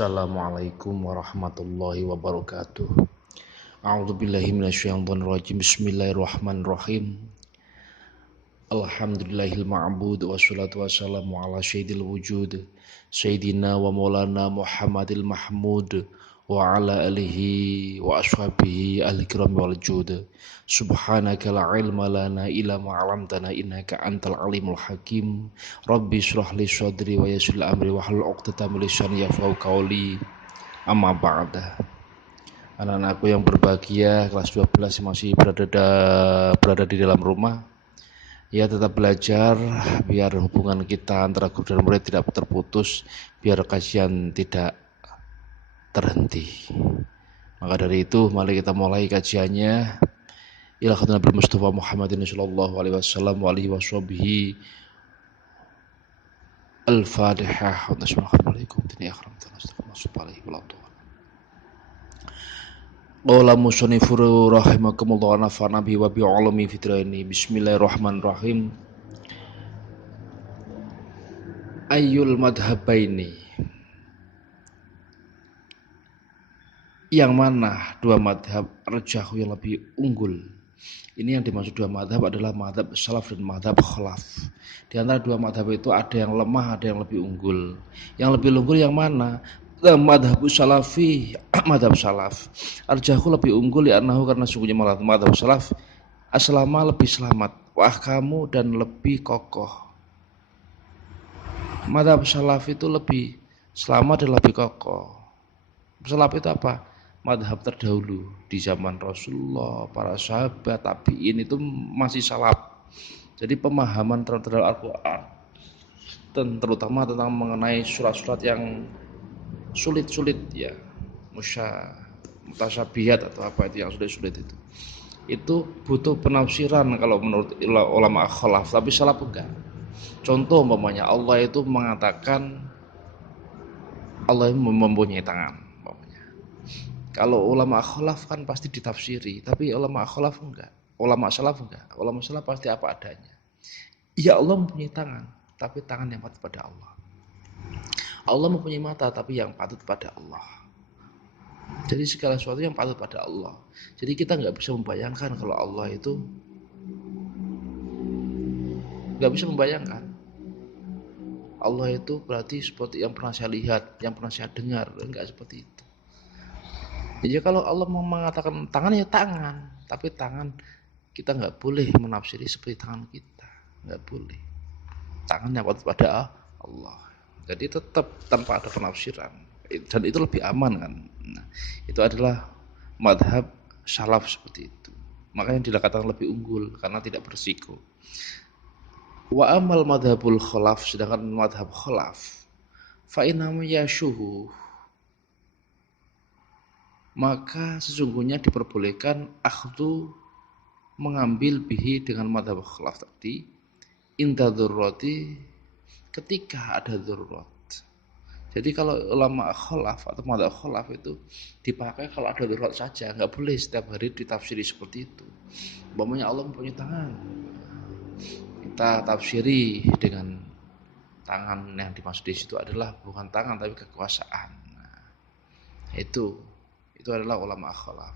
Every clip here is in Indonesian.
Assalamualaikum warahmatullahi wabarakatuh. A'udzubillahi minasyaitonirrajim. Bismillahirrahmanirrahim. Alhamdulillahil ma'bud wassalatu wassalamu ala sayyidil wujud sayyidina wa maulana Muhammadil mahmud wa ala alihi wa ashabihi al-kiram wal jud. Subhanaka la ilma lana illa ma 'allamtana innaka antal alimul hakim. Rabbi shrah li sadri wa yassir li amri wahlul 'uqdatam min lisani yafqahu qawli. Amma ba'da. Anak-anakku yang berbahagia, kelas 12 masih berada di dalam rumah. Ya, tetap belajar biar hubungan kita antara guru dan murid tidak terputus, biar kajian tidak terhenti. Maka dari itu mari kita mulai kajiannya. Ila khatam Nabi Mustafa Muhammadin sallallahu alaihi wasallam wa alihi washabihi. Al-Fatihah. Assalamualaikum warahmatullahi wabarakatuh. Qala musannifur rahimakumullah wa nafa'ana bihi wa bi ulumi fitrani. Bismillahirrahmanirrahim. Ayyul madhabaini, yang mana dua madhab rajahu yang lebih unggul. Ini yang dimaksud dua madhab adalah madhab salaf dan madhab khalaf. Di antara dua madhab itu ada yang lemah, ada yang lebih unggul. Yang lebih unggul yang mana? Madhab salafi, madhab salaf. Arjahu lebih unggul ya annahu, karena sungguhnya madhab salaf aslama, lebih selamat, wah kamu, dan lebih kokoh. Madhab salaf itu lebih selamat dan lebih kokoh. Salaf itu apa? Madhab terdahulu di zaman Rasulullah, para sahabat, tabi'in itu masih salaf. Jadi pemahaman terhadap Al-Quran dan terutama tentang mengenai surat-surat yang sulit-sulit ya, mutasyabihat atau apa itu yang sulit-sulit itu butuh penafsiran kalau menurut ulama khalaf, tapi salaf enggak. Contoh umpamanya Allah itu mengatakan Allah mempunyai tangan. Kalau ulama khalaf kan pasti ditafsiri, tapi ulama khalaf enggak. Ulama salaf enggak. Ulama salaf pasti apa adanya. Ya Allah mempunyai tangan, tapi tangan yang patut pada Allah. Allah mempunyai mata, tapi yang patut pada Allah. Jadi segala sesuatu yang patut pada Allah. Jadi kita enggak bisa membayangkan kalau Allah itu, enggak bisa membayangkan. Allah itu berarti seperti yang pernah saya lihat, yang pernah saya dengar, enggak seperti itu. Jadi kalau Allah mau mengatakan tangan ya tangan, tapi tangan kita nggak boleh menafsiri seperti tangan kita, nggak boleh. Tangan yang patut pada Allah. Jadi tetap tanpa ada penafsiran, dan itu lebih aman kan. Nah, itu adalah madhab salaf seperti itu. Makanya dikatakan lebih unggul karena tidak bersiko. Wa amal madhabul khalaf, sedangkan madhab khalaf, fa innahu yashuhu, maka sesungguhnya diperbolehkan akhdu, mengambil bihi dengan madhab khalaf tadi, inda dzurrati, ketika ada dzurrat. Jadi kalau ulama khalaf atau madhab khalaf itu dipakai kalau ada dzurrat saja, nggak boleh setiap hari ditafsiri seperti itu. Umpamanya Allah mempunyai tangan, kita tafsiri dengan tangan yang dimaksud di situ adalah bukan tangan tapi kekuasaan. Nah, itu adalah ulama khalaf,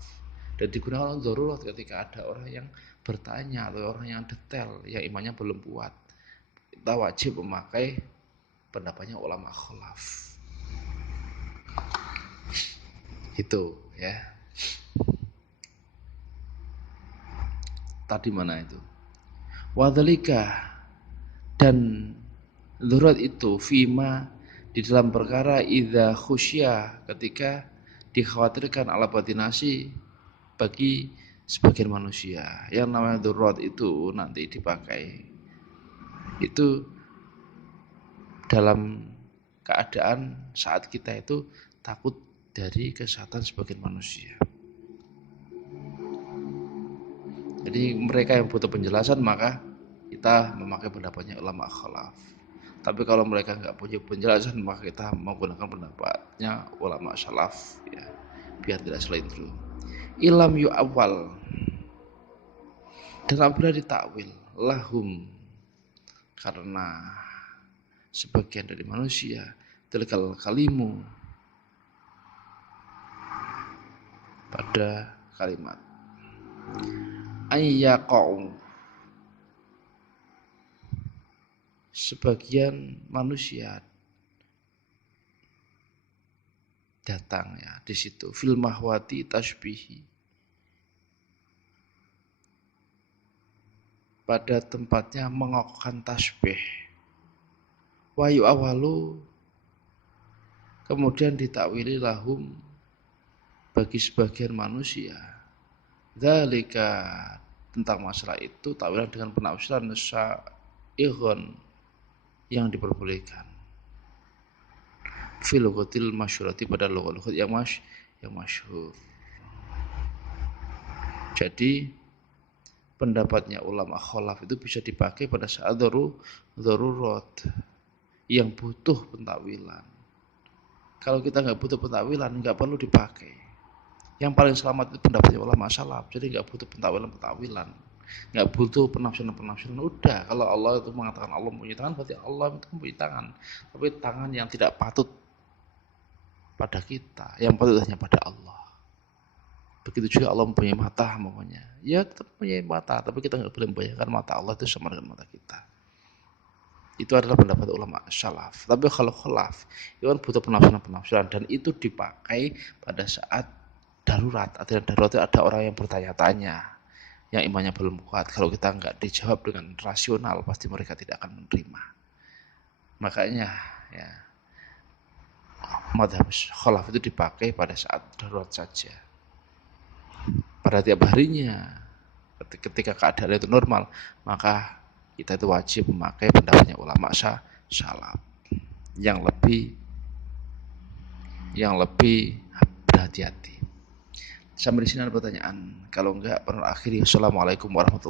dan digunakan darurat ketika ada orang yang bertanya atau orang yang detail, yang imannya belum kuat. Kita wajib memakai pendapatnya ulama khalaf. Itu ya. Tadi mana itu? Wadzalika, dan darurat itu fima, di dalam perkara idza khusyya, ketika dikhawatirkan ala batinasi bagi sebagian manusia. Yang namanya darurat itu nanti dipakai itu dalam keadaan saat kita itu takut dari kesehatan sebagian manusia. Jadi mereka yang butuh penjelasan, maka kita memakai pendapatnya ulama khalaf. Tapi kalau mereka nggak punya penjelasan, maka kita menggunakan pendapatnya ulama salaf ya, biar tidak selintro. Ilam yu awal, dan apabila ditakwil lahum, karena sebagian dari manusia, tilkal kalimu, pada kalimat ayyaqa'u. Sebagian manusia datang ya di situ fil mahwati tasbihi, pada tempatnya mengokohkan tasbih, wayu awalu, kemudian ditakwili lahum bagi sebagian manusia, dzalika, tentang masalah itu takwilan dengan penafsiran sya'ighun, yang diperbolehkan, fil lughatil masyhurati, pada lughat yang masyhur. Jadi pendapatnya ulama khalaf itu bisa dipakai pada saat darurat yang butuh pentakwilan. Kalau kita nggak butuh pentakwilan, nggak perlu dipakai. Yang paling selamat itu pendapatnya ulama salaf. Jadi nggak butuh pentakwilan, nggak butuh penafsiran. Udah, kalau Allah itu mengatakan Allah mempunyai tangan, berarti Allah itu mempunyai tangan. Tapi tangan yang tidak patut pada kita, yang patut hanya pada Allah. Begitu juga Allah mempunyai mata, namanya. Ya tetap mempunyai mata, tapi kita nggak boleh membayangkan mata Allah itu sama dengan mata kita. Itu adalah pendapat ulama salaf. Tapi kalau khalaf, itu kan butuh penafsiran, dan itu dipakai pada saat darurat. Artinya darurat itu ada orang yang bertanya-tanya, yang imannya belum kuat. Kalau kita nggak dijawab dengan rasional, pasti mereka tidak akan menerima. Makanya ya, mazhab khalaf itu dipakai pada saat darurat saja. Pada tiap harinya, ketika keadaan itu normal, maka kita itu wajib memakai pendapatnya ulama salaf yang lebih berhati-hati. Sampai di sini ada pertanyaan. Kalau enggak, pernah akhiri. Assalamualaikum warahmatullahi wabarakatuh.